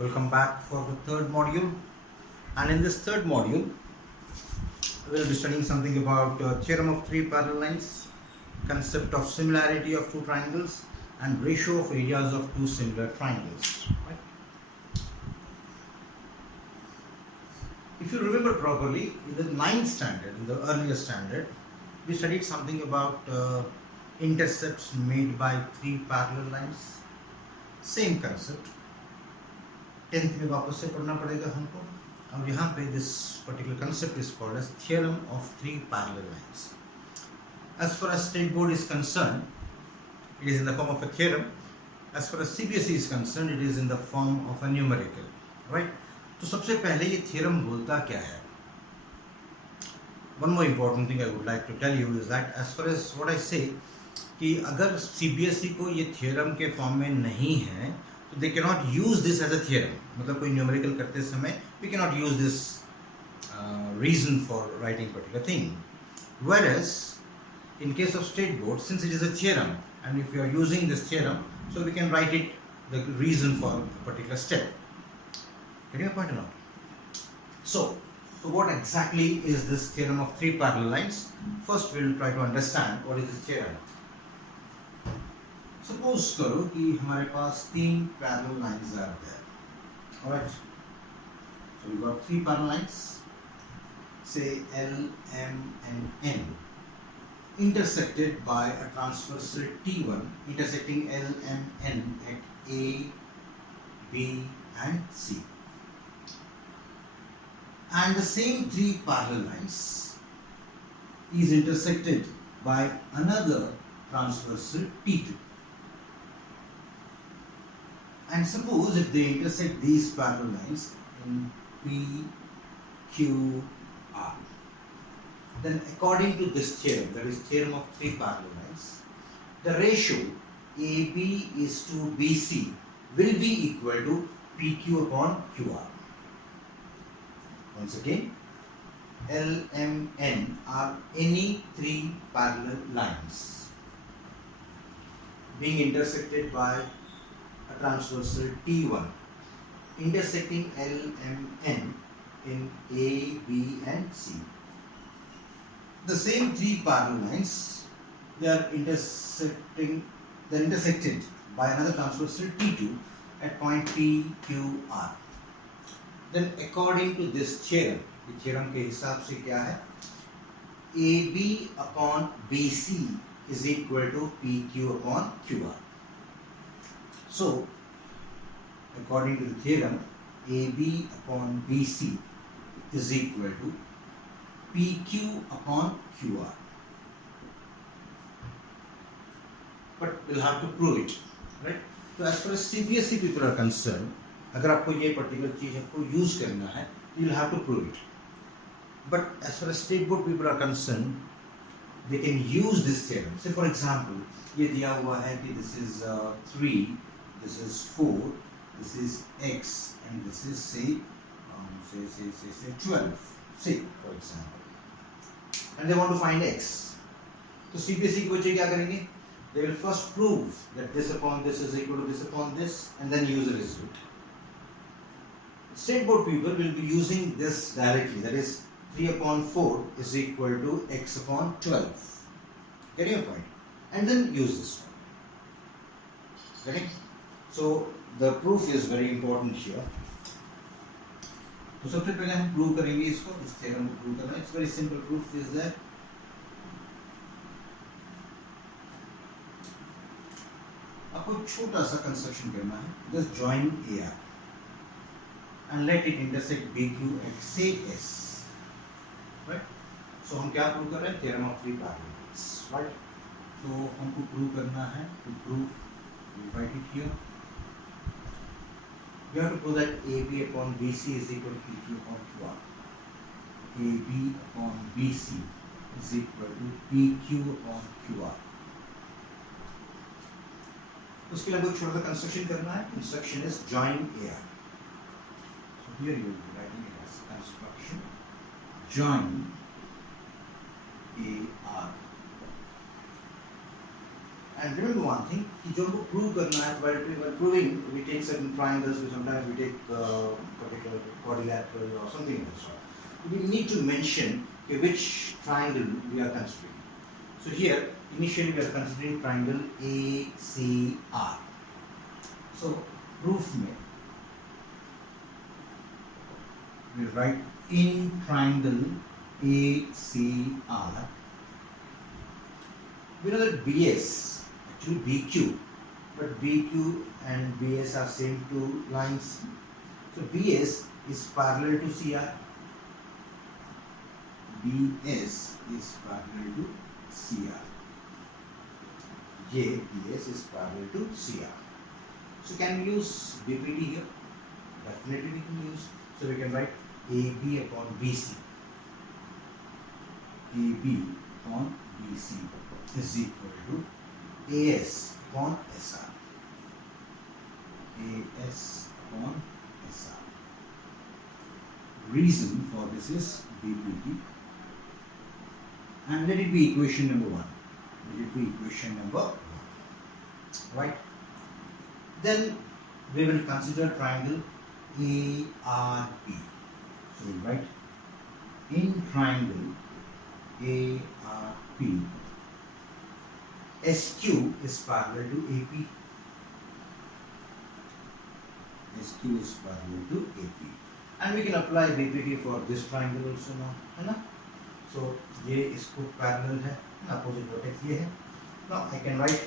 Welcome back for the third module. And in this third module, we'll be studying something about theorem of three parallel lines, concept of similarity of two triangles, and ratio of areas of two similar triangles. Right? If you remember properly, in the ninth standard, in the earlier standard, we studied something about intercepts made by three parallel lines. Same concept. 10th में वापस से पढ़ना पड़ेगा हमको. और यहाँ पे this particular concept is called as theorem of three parallel lines. As far as state board is concerned, it is in the form of a theorem. As far as CBSE is concerned, it is in the form of a numerical. Right? तो सबसे पहले ये theorem बोलता क्या है? One more important thing I would like to tell you is that as far as what I say, कि अगर CBSE को ये theorem के form में नहीं है, so they cannot use this as a theorem. मतलब कोई numerical करते समय we cannot use this reason for writing particular thing. Whereas in case of state board, since it is a theorem, and if you are using this theorem, so we can write it the reason for a particular step. Getting a point or not? So what exactly is this theorem of three parallel lines? First, we will try to understand what is this theorem. Suppose करो कि हमारे पास तीन parallel lines are there. Alright. So we got three parallel lines. Say L, M, and N, intersected by a transversal T1, intersecting L, M, N at A, B, and C. And the same three parallel lines is intersected by another transversal T2. And suppose if they intersect these parallel lines in P, Q, R, then according to this theorem, that is theorem of three parallel lines, the ratio AB is to BC will be equal to PQ upon QR. Once again, L, M, N are any three parallel lines being intersected by a transversal T1 intersecting L, M, N in A, B, and C. The same three parallel lines, they are intersected by another transversal T2 at point P, Q, R. Then according to this theorem, the theorem के हिसाब से क्या है? AB upon BC is equal to PQ upon QR. So, according to the theorem, AB upon BC is equal to PQ upon QR. But we'll have to prove it, right? So, as far as CBSE people are concerned, अगर आपको ये particular चीज आपको use करना है, you'll have to prove it. But as far as state board people are concerned, they can use this theorem. Say for example, ये दिया हुआ है कि this is 3, this is 4, this is x, and this is say 12, say for example, and they want to find x. So CBSE के बच्चे क्या करेंगे? They will first prove that this upon this is equal to this upon this, and then use a result. State board people will be using this directly, that is 3 upon 4 is equal to x upon 12. Getting your point? And then use this one. Getting? So the proof is very important here. तो सबसे पहले हम prove करेंगे इसको, इस theorem को prove करना है. It's very simple. Proof is that आपको छोटा सा कंस्ट्रक्शन करना है. Just join AR and let it intersect BQ at say S. Right? So हम क्या प्रूव कर रहे हैं? Theorem of three parallel lines. Right? तो हमको प्रूव करना है. To prove, we write it here. You have to prove that AB upon BC is equal to PQ upon QR. AB upon BC is equal to PQ upon QR. उसके लिए हमको छोटा सा construction करना है. Construction is join AR. So here you will be writing it as construction join AR. And remember one thing, कि जो हमको prove करना है, while proving we take certain triangles, sometimes we take particular quadrilateral or something of that sort. We need to mention which triangle we are considering. So here initially we are considering triangle ACR. So proof में we write in triangle ACR. We know that BS, actually BQ, but BQ and BS are same two lines. So BS is parallel to CR. BS is parallel to CR. BS is parallel to CR. So can we use BPT here? Definitely we can use. So we can write AB upon BC. AB upon BC is equal to AS upon SR. AS upon SR. Reason for this is BPT. And let it be equation number 1. Let it be equation number 1. Right? Then we will consider triangle ARP. So we write in triangle ARP, SQ is parallel to AP. SQ is parallel to AP. And we can apply BPT for this triangle also now, है ना? So ये इसको parallel है, opposite vertex ये है. Now I can write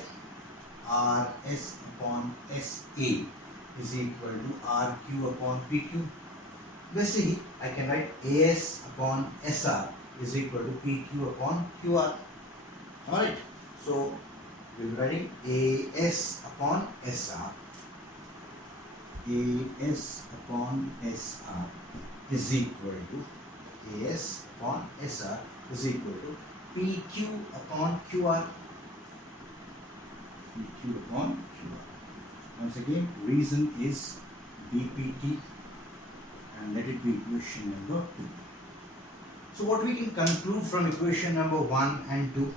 RS upon SA is equal to RQ upon PQ. Basically, I can write AS upon SR is equal to PQ upon QR. Alright, so we'll be writing AS upon SR. AS upon SR is equal to AS upon SR is equal to PQ upon QR. PQ upon QR. Once again, reason is BPT, and let it be equation number 2. So what we can conclude from equation number 1 and 2,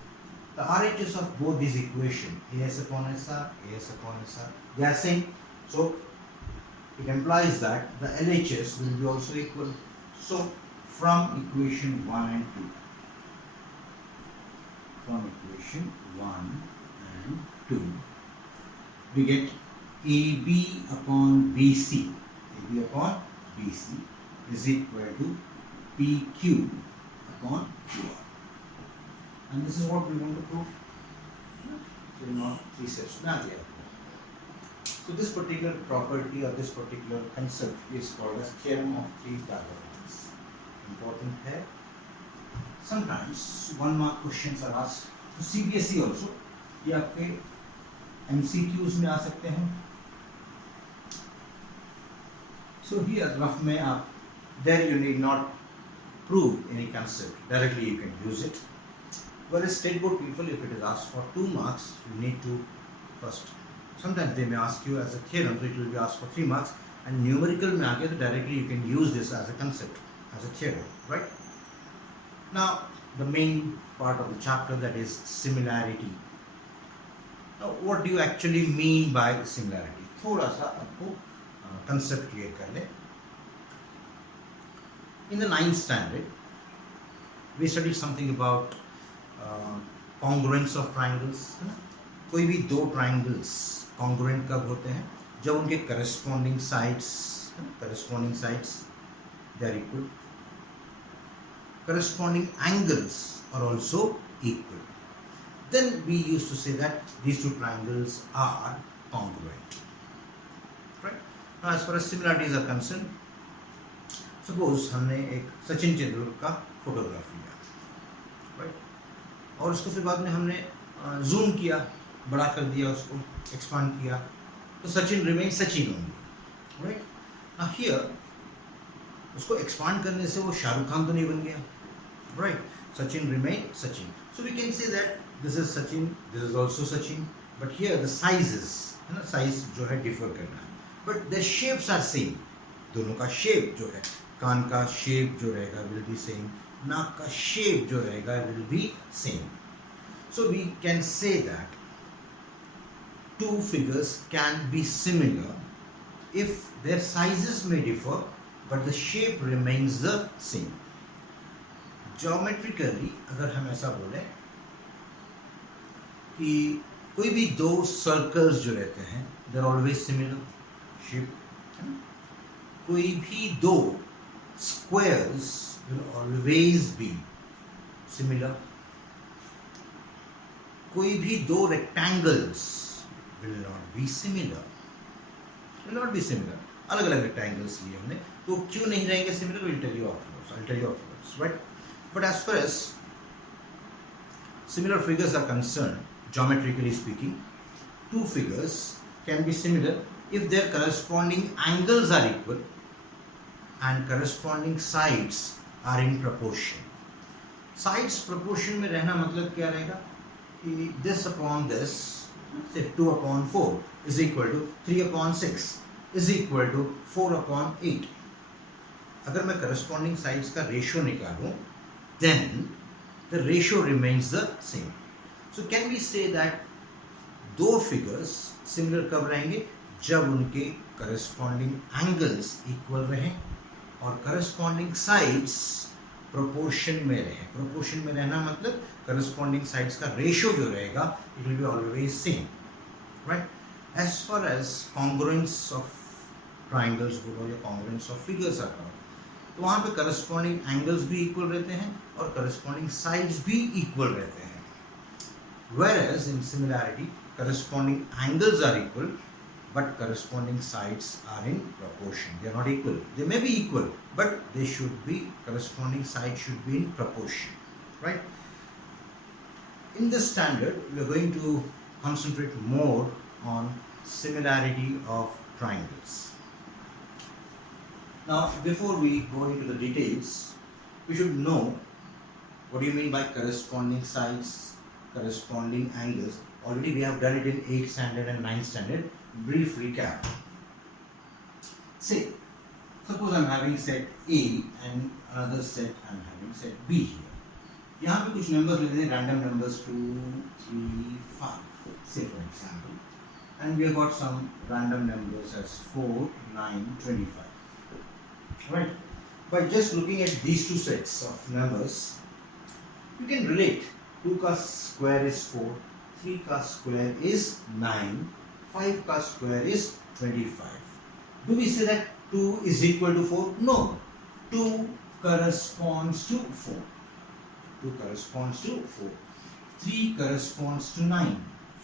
the RHS of both these equations, AS upon SR, AS upon SR, they are same. So it implies that the LHS will be also equal. So from equation 1 and 2, from equation 1 and 2, we get AB upon BC, AB upon BC is equal to PQ upon QR. And this is what we want to prove. So now 3 steps. So this particular property or this particular concept is called as theorem of 3 parallels. Important है. Sometimes 1 mark questions are asked to CBSE also. ये आपके MCQs में आ सकते हैं. So here rough में आप, there you need not prove any concept. Directly you can use it. Whereas state board people, if it is asked for 2 marks, you need to first. Sometimes they may ask you as a theorem, so it will be asked for 3 marks. And numerical में आगे तो directly you can use this as a concept, as a theorem, right? Now the main part of the chapter, that is similarity. Now what do you actually mean by similarity? थोड़ा सा आपको concept clear कर ले. In the 9th standard, we studied something about congruence of triangles. कोई भी 2 triangles congruent कब होते हैं? जब उनके corresponding sides they are equal. Corresponding angles are also equal. Then we used to say that these 2 triangles are congruent. Right? Now as far as similarities are concerned, suppose हमने एक सचिन तेंदुलकर का photograph लिया, right, और उसको फिर बाद में हमने जूम किया, बड़ा कर दिया, उसको एक्सपांड किया, तो सचिन रिमेन सचिन होंगे, राइट. नाउ हियर उसको एक्सपांड करने से वो शाहरुख खान तो नहीं बन गया, right. Sachin remain Sachin. So we can say that this is Sachin, this is also Sachin, but here the sizes, है ना, साइज जो है डिफर कर रहा है, but the shapes are same. दोनों का शेप जो है, कान का शेप जो रहेगा विल बी सेम, नाक का शेप जो रहेगा will be same. So we can say that two figures can be similar if their sizes may differ but the shape remains the same. Geometrically अगर हम ऐसा बोले कि कोई भी दो सर्कल्स जो रहते हैं they are always similar shape, कोई भी दो squares will always be similar, कोई भी दो rectangles will not be similar, अलग अलग रेक्टेंगल्स लिए हमने, तो क्यों नहीं रहेंगे similar, will tell you afterwards, right. But as far as similar figures are concerned, geometrically speaking, two figures can be similar if their corresponding angles are equal and corresponding sides are in proportion. Sides proportion में रहना मतलब क्या रहेगा कि this upon this, say 2 upon 4 is equal to 3 upon 6 is equal to 4 upon 8. अगर मैं corresponding sides का ratio निकालूं, then the ratio remains the same. So can we say that दो figures similar कब रहेंगे, जब उनके corresponding angles equal रहें और corresponding sides proportion में रहें. Proportion में रहना मतलब corresponding sides का ratio जो रहेगा it will be always same, right? As far as congruence of triangles बोलो या congruence of figures are concerned, तो वहाँ पे करस्पॉन्डिंग एंगल्स भी इक्वल रहते हैं और करस्पॉन्डिंग साइड्स भी इक्वल रहते हैं. Whereas in similarity, corresponding angles are equal, but corresponding sides are in proportion. They are not equal. They may be equal, but they should be, corresponding sides should be in proportion, right? In this standard, we are going to concentrate more on similarity of triangles. Now, before we go into the details, we should know what do you mean by corresponding sides, corresponding angles. Already we have done it in 8th standard and 9th standard. Brief recap. Say, suppose I am having set A and another set I am having set B here. यहाँ पे कुछ numbers लेते हैं, random numbers 2, 3, 5, say for example, and we have got some random numbers as 4, 9, 25. Right? By just looking at these two sets of numbers, you can relate. 2 का square is 4, 3 का square is 9, 5 का square is 25. Do we say that 2 is equal to 4? No. 2 corresponds to 4. 2 corresponds to 4. 3 corresponds to 9.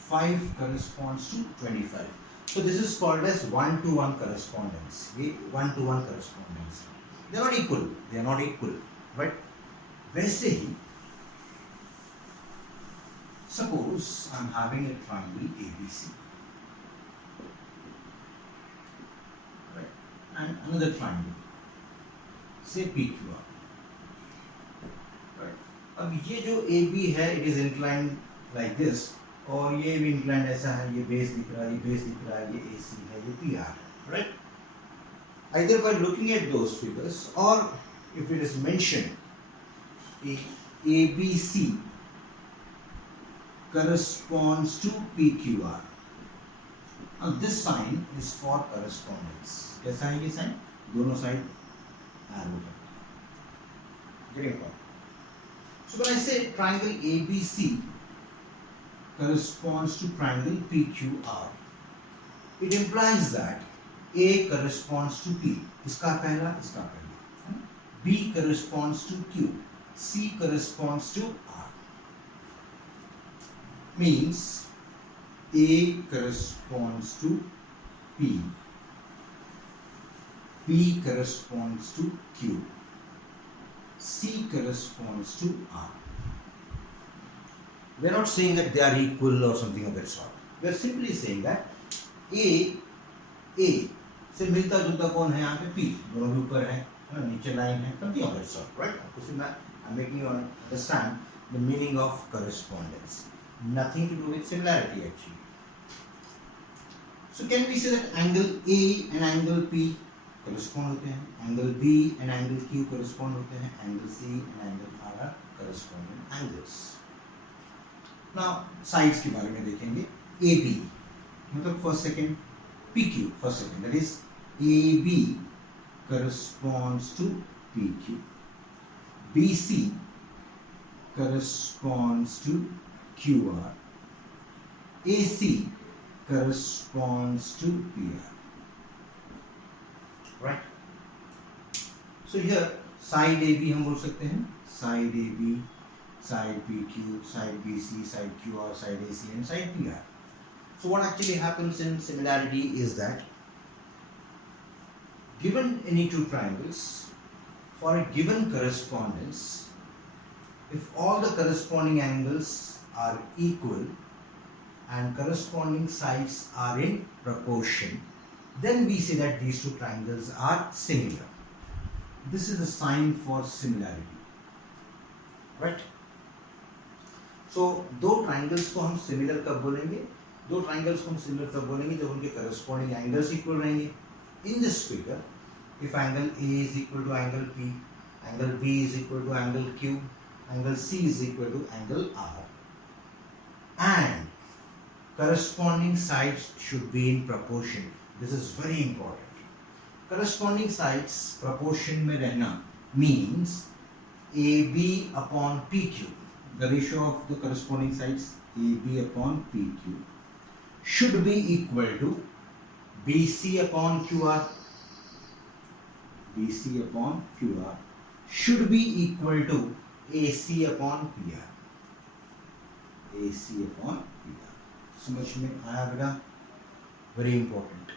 5 corresponds to 25. So this is called as one-to-one correspondence. One-to-one correspondence. They are not equal. They are not equal, right? वैसे ही, suppose I am having a triangle ABC, right? And another triangle, say PQR, right? अब ये जो AB है, it is inclined like this. और ये भी inclined ऐसा है, ये बेस दिख रहा है, ये बेस दिख रहा है, ये AC है, ये PR है, right? Either by looking at those figures or if it is mentioned कि ABC corresponds to PQR. Now this sign is for correspondence. कैसा है ये साइन? दोनों साइड एरो है. Getting it? So when I say triangle ABC corresponds to triangle PQR, it implies that A corresponds to P, इसका पहला, B corresponds to Q, C corresponds to R. Means A corresponds to P, B corresponds to Q, C corresponds to R. We are not saying that they are equal or something of that sort. We are simply saying that A से मिलता जुलता कौन है यहाँ पे? P. दोनों भी ऊपर है ना, नीचे लाइन है, something of that sort, right? I'm making you understand the meaning of correspondence. Nothing to do with similarity actually. So can we say that angle A and angle P correspond होते हैं, angle B and angle Q correspond होते हैं, angle C and angle R are corresponding angles. Now sides के बारे में देखेंगे. AB मतलब first second, PQ first second, that is AB corresponds to PQ, BC corresponds to QR, AC corresponds to PR, right? So here side AB हम बोल सकते हैं, side AB, side PQ, side BC, side QR, side AC and side PR. So what actually happens in similarity is that given any two triangles, for a given correspondence, if all the corresponding angles are equal and corresponding sides are in proportion, then we say that these two triangles are similar. This is a sign for similarity, right? So दो triangles को हम similar कब बोलेंगे? दो triangles को हम similar तब बोलेंगे जब उनके corresponding angles equal रहेंगे. In this figure, if angle A is equal to angle P, angle B is equal to angle Q, angle C is equal to angle R, and corresponding sides should be in proportion. This is very important. Corresponding sides proportion में रहना means AB upon PQ, the ratio of the corresponding sides AB upon PQ should be equal to BC upon QR. BC upon QR should be equal to AC upon PR. AC upon PR. समझ में आया बेटा? Very important.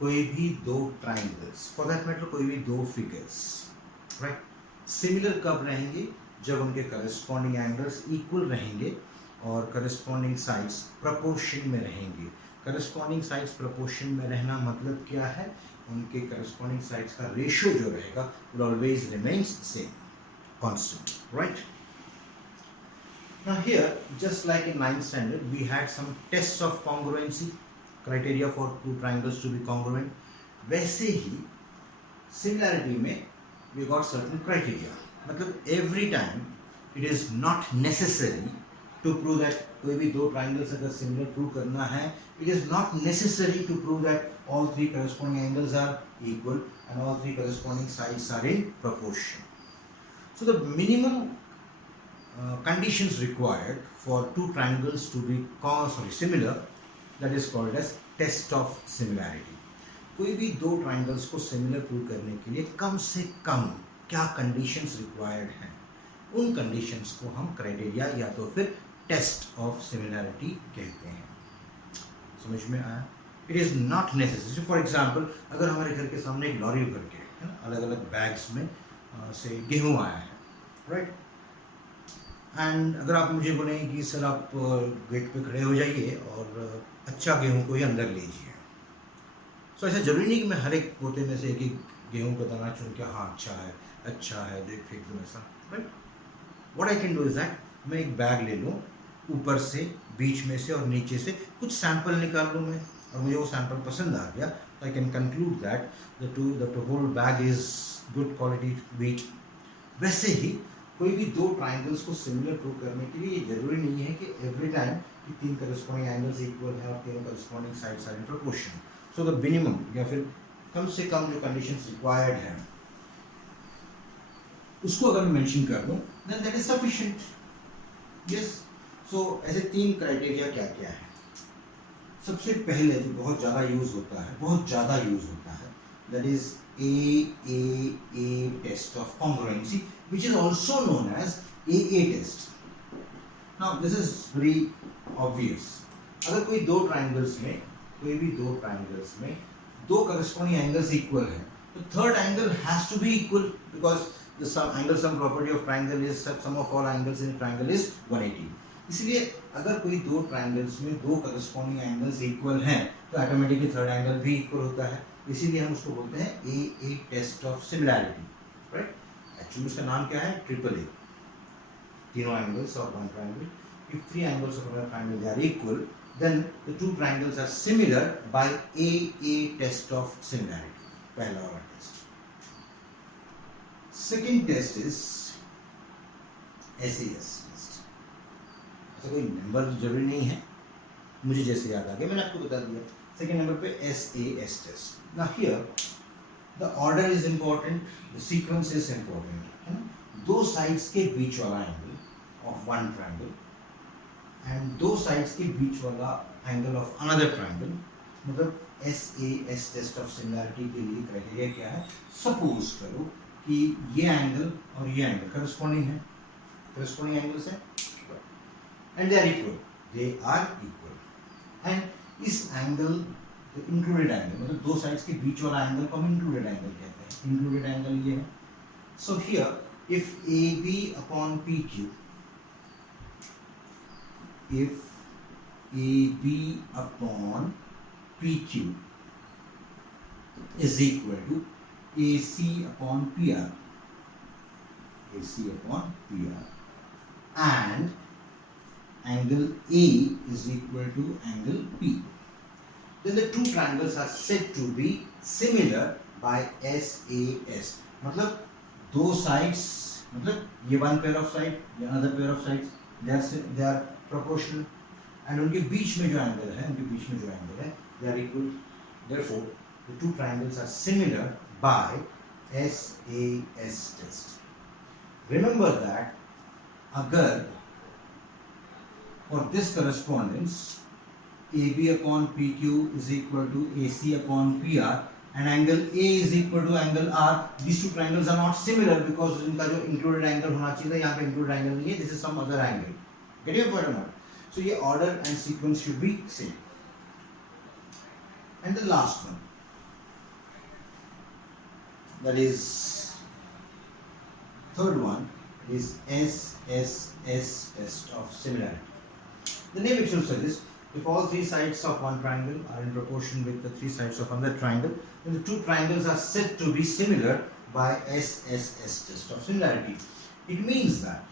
कोई भी दो triangles, for that matter कोई भी दो figures, right? Similar कब रहेंगे? जब उनके corresponding angles equal रहेंगे और corresponding sides proportion में रहेंगे. Corresponding sides proportion में रहना मतलब क्या है? उनके corresponding sides का ratio जो रहेगा will always remains same, constant, right? Now here, just like in 9th standard, we had some tests of congruency, criteria for two triangles to be congruent. वैसे ही similarity में we got certain criteria. मतलब every time it is not necessary to prove that कोई भी दो triangles अगर similar prove करना है, it is not necessary to prove that all three corresponding angles are equal and all three corresponding sides are in proportion. So the minimum conditions required for two triangles to be similar, that is called as test of similarity. कोई भी दो triangles को similar prove करने के लिए कम से कम क्या conditions required हैं, उन conditions को हम criteria या तो फिर test of similarity कहते हैं. समझ में आया? It is not necessary. For example, अगर हमारे घर के सामने एक लॉरी भर के है ना, अलग अलग बैग्स में से गेहूँ आया है, right? एंड अगर आप मुझे बोलेंगे कि सर आप गेट पे खड़े हो जाइए और अच्छा गेहूँ को ही अंदर लीजिए, सो ऐसा जरूरी नहीं कि मैं हर एक पोते में से एक एक गेहूँ का दाना चुन के हाँ अच्छा है देख फेंक दूँ ऐसा, right? What I can do is that, मैं एक बैग ले लूँ, ऊपर से बीच में से और नीचे से कुछ सैंपल निकाल लूँ मैं, और मुझे वो सैंपल पसंद आ गया, I can conclude that the whole bag is good quality wheat. वैसे ही कोई भी दो ट्राइंगल्स को सिमिलर प्रूव करने के लिए ये जरूरी नहीं है कि एवरी टाइम कि तीन करस्पॉन्डिंग एंगल्स इक्वल हैं और तीनों corresponding sides are in proportion. So the minimum या फिर कम से कम जो कंडीशंस रिक्वायर्ड हैं उसको अगर मैं मेंशन कर दूं then that is sufficient. Yes. So ऐसे तीन क्राइटेरिया क्या क्या है? सबसे पहले जो बहुत ज़्यादा यूज होता है that is AAA test of congruency, which is also known as AA test. Now this is very obvious. अगर कोई दो triangles में दो corresponding angles equal हैं, तो third angle has to be equal because the angle sum property of triangle is sum of all angles in a triangle is 180. इसलिए अगर कोई दो triangles में दो corresponding angles equal हैं, तो automatically third angle भी equal होता है. इसीलिए हम उसको बोलते हैं AA test of similarity, right? Actually उसका नाम क्या है? Triple A. तीनों एंगल्स और one triangle. If three angles of a triangle they are equal, then the two triangles are similar by AA test of similarity. पहला वाला टेस्ट. Second test is SAS test. ऐसा कोई नंबर जरूरी नहीं है, मुझे जैसे याद आ गया मैंने आपको बता दिया। सेकेंड नंबर पे SAS test. Now here the order is important, the sequence is important, है ना। दो साइड्स के बीच वाला angle of one triangle and दो साइड्स के बीच वाला एंगल ऑफ अनदर ट्रायंगल, मतलब SAS टेस्ट ऑफ सिमिलैरिटी के लिए क्राइटेरिया क्या है? सपोज करो कि ये एंगल और ये एंगल करस्पॉन्डिंग है, करस्पॉन्डिंग एंगल्स है and they are equal and इस एंगल इंक्लूडेड एंगल, मतलब दो साइड्स के बीच वाला एंगल को हम इंक्लूडेड एंगल कहते हैं। इंक्लूडेड एंगल ये है। So here if AB upon PQ, if AB upon PQ is equal to AC upon PR, AC upon PR, and angle A is equal to angle P, then the two triangles are said to be similar by SAS. मतलब दो sides, मतलब ये one pair of side, ये another pair of sides, they are proportional, and उनके बीच में जो angle है, उनके बीच में जो एंगल है, they are equal. Therefore, the two triangles are similar by SAS test. Remember that अगर for this correspondence AB upon PQ is equal to AC upon PR and angle A is equal to angle R, these two triangles are not similar because इनका जो included angle होना चाहिए था, यहाँ पे included angle नहीं है, this is some other angle. Get your point or not? So ये order and sequence should be same. And the last one, that is third one, is SSS test of similarity. The name itself suggests if all three sides of one triangle are in proportion with the three sides of another triangle, then the two triangles are said to be similar by SSS test of similarity. It means that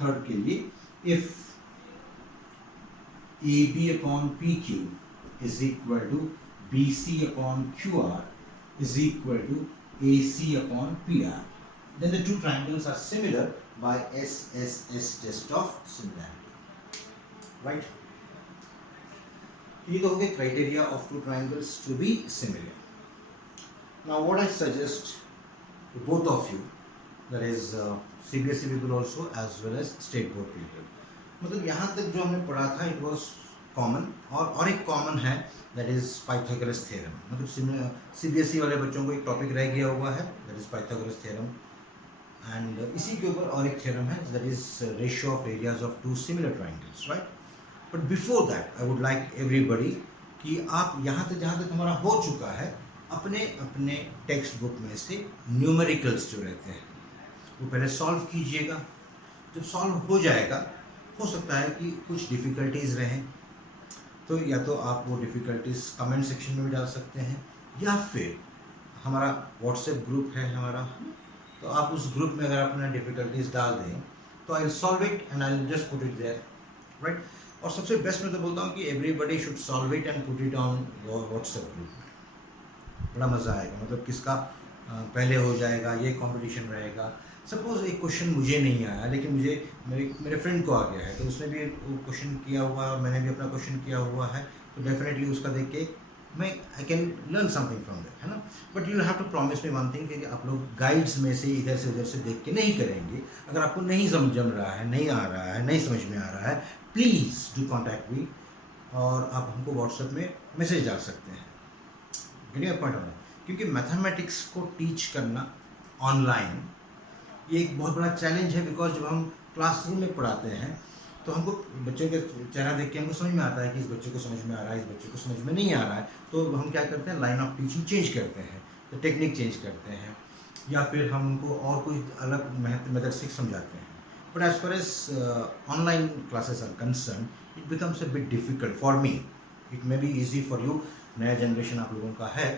third के लिए if AB upon PQ is equal to BC upon QR is equal to AC upon PR, then the two triangles are similar by SSS test of similarity. Right? ये तो हो गए criteria of two triangles to be similar. Now what I suggest to both of you, that is CBSE people also as well as state board people, मतलब यहाँ तक जो हमने पढ़ा था इट वॉज कॉमन, और एक कॉमन है दैट इज पाइथागोरस थ्योरम। मतलब CBSE वाले बच्चों को एक टॉपिक रह गया हुआ है that is Pythagoras theorem, and इसी के ऊपर और एक थ्योरम है that is ratio of areas of two similar triangles, right. But before that I would like everybody कि आप यहाँ तक जहाँ तक हमारा हो चुका है अपने अपने टेक्स्ट बुक में से न्यूमेरिकल्स जो रहते हैं वो पहले सॉल्व कीजिएगा। जब सॉल्व हो जाएगा हो सकता है कि कुछ डिफ़िकल्टीज रहें, तो या तो आप वो डिफ़िकल्टीज कमेंट सेक्शन में भी डाल सकते हैं या फिर हमारा व्हाट्सएप ग्रुप है हमारा, तो आप उस ग्रुप में अगर अपना डिफ़िकल्टीज डाल दें तो I will solve it and I will just put it there, right. और सबसे बेस्ट मैं तो बोलता हूँ कि everybody should solve it and put it on WhatsApp group. बड़ा मज़ा आएगा, मतलब किसका पहले हो जाएगा ये कंपटीशन रहेगा। सपोज एक क्वेश्चन मुझे नहीं आया लेकिन मुझे मेरे फ्रेंड को आ गया है, तो उसने भी वो क्वेश्चन किया हुआ है और मैंने भी अपना क्वेश्चन किया हुआ है, तो डेफिनेटली उसका देख के मैं I can learn something from that, है ना। But you have to promise me one thing कि आप लोग गाइड्स में से इधर से उधर से देख के नहीं करेंगे। अगर आपको नहीं समझ रहा है, नहीं आ रहा है, नहीं समझ में आ रहा है, प्लीज़ डू कॉन्टैक्ट मी और आप हमको व्हाट्सएप में मैसेज डाल सकते हैं। गेटिंग अ पॉइंट ऑफ, क्योंकि मैथमेटिक्स को टीच करना ऑनलाइन ये एक बहुत बड़ा चैलेंज है, बिकॉज जब हम क्लासरूम में पढ़ाते हैं तो हमको बच्चों के चेहरा देख के हमको समझ में आता है कि इस बच्चे को समझ में आ रहा है, इस बच्चे को समझ में नहीं आ रहा है, तो हम क्या करते हैं लाइन ऑफ टीचिंग चेंज करते हैं, तो टेक्निक चेंज करते हैं या फिर हम उनको और कोई अलग मेथड से समझाते हैं। But as far as online classes are concern it becomes a bit difficult for me, it may be easy for you, नया जनरेशन आप लोगों का है,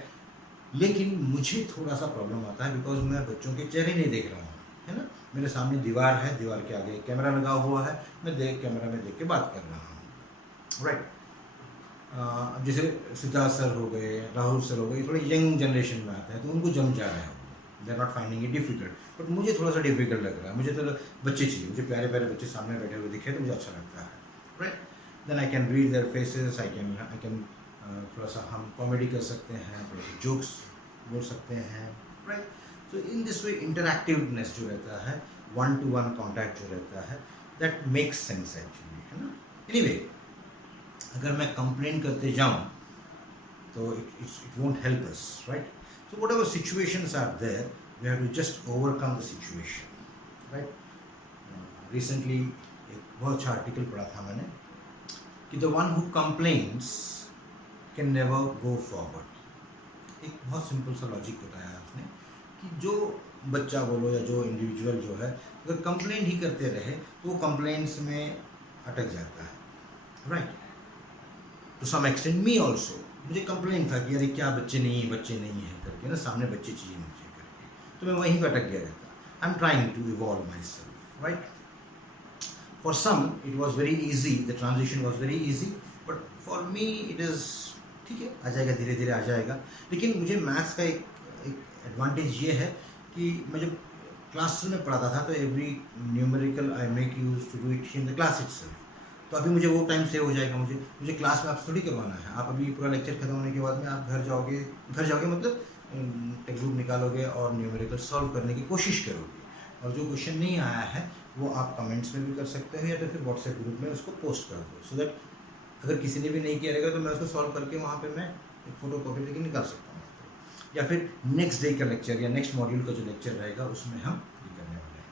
लेकिन मुझे थोड़ा सा प्रॉब्लम आता है बिकॉज मैं बच्चों के चेहरे नहीं देख रहा हूँ, है ना। मेरे सामने दीवार है, दीवार के आगे कैमरा लगा हुआ है, मैं कैमरा में देख के बात कर रहा हूँ, राइट। अब जैसे सिद्धार्थ सर हो गए, राहुल सर हो गए, थोड़े यंग जनरेशन में आते हैं तो उनको जम जा रहा है, they are not finding it difficult, but मुझे थोड़ा सा डिफिकल्ट लग रहा है। मुझे तो बच्चे चाहिए, मुझे प्यारे प्यारे बच्चे सामने बैठे हुए दिखे तो मुझे अच्छा लगता है, right. Then I can read their faces, I can थोड़ा सा हम कॉमेडी कर सकते हैं, थोड़ा सा जोक्स बोल सकते हैं, right. So in this way इंटरैक्टिवनेस जो रहता है, वन टू वन कॉन्टैक्ट जो रहता है, दैट मेक्स सेंस एक्चुअली, है ना. एनीवे, अगर मैं कंप्लेन करते जाऊँ तो it won't help us, right? So whatever situations are there, we have to just overcome the situation, right? Recently एक बहुत अच्छा आर्टिकल पढ़ा था मैंने कि the one who complains can never go forward. एक बहुत सिंपल सा लॉजिक बताया उसने कि जो बच्चा बोलो या जो इंडिविजुअल जो है, अगर कंप्लेंट ही करते रहे तो वो कंप्लेंट्स में अटक जाता है, right. To some extent me also, मुझे कंप्लेंट था कि अरे क्या बच्चे नहीं है करके ना, सामने बच्चे चाहिए मुझे करके, तो मैं वहीं पर अटक गया रहता. I am trying to evolve myself, right. For some it was very easy, the transition was very easy, but for me it is ठीक है, आ जाएगा, धीरे धीरे आ जाएगा. लेकिन मुझे मैथ्स का एक एडवांटेज ये है कि मैं जब क्लासरूम में पढ़ाता था तो every numerical I make use to do it in the class itself. तो अभी मुझे वो टाइम सेव हो जाएगा. मुझे क्लास में आप थोड़ी करवाना है. आप अभी पूरा लेक्चर खत्म होने के बाद में आप घर जाओगे मतलब टेक्स्ट बुक निकालोगे और न्यूमेरिकल सॉल्व करने की कोशिश करोगे, और जो क्वेश्चन नहीं आया है वो आप कमेंट्स में भी कर सकते हो या तो फिर व्हाट्सएप ग्रुप में उसको पोस्ट कर दो, सो दैट अगर किसी ने भी नहीं किया रहेगा तो मैं उसको सॉल्व करके वहाँ पे मैं एक फ़ोटो कॉपी लेके निकाल सकता हूँ, या फिर नेक्स्ट डे का लेक्चर या नेक्स्ट मॉड्यूल का जो लेक्चर रहेगा उसमें हम ये करने वाले हैं,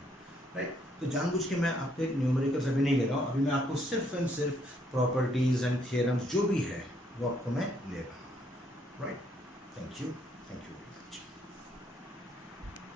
राइट. तो जानबूझ के मैं आपके न्यूमेरिकल्स अभी नहीं ले रहा हूँ. अभी मैं आपको सिर्फ एंड सिर्फ प्रॉपर्टीज़ एंड थियरम्स जो भी है वो आपको मैं ले रहा हूँ, राइट. Thank you.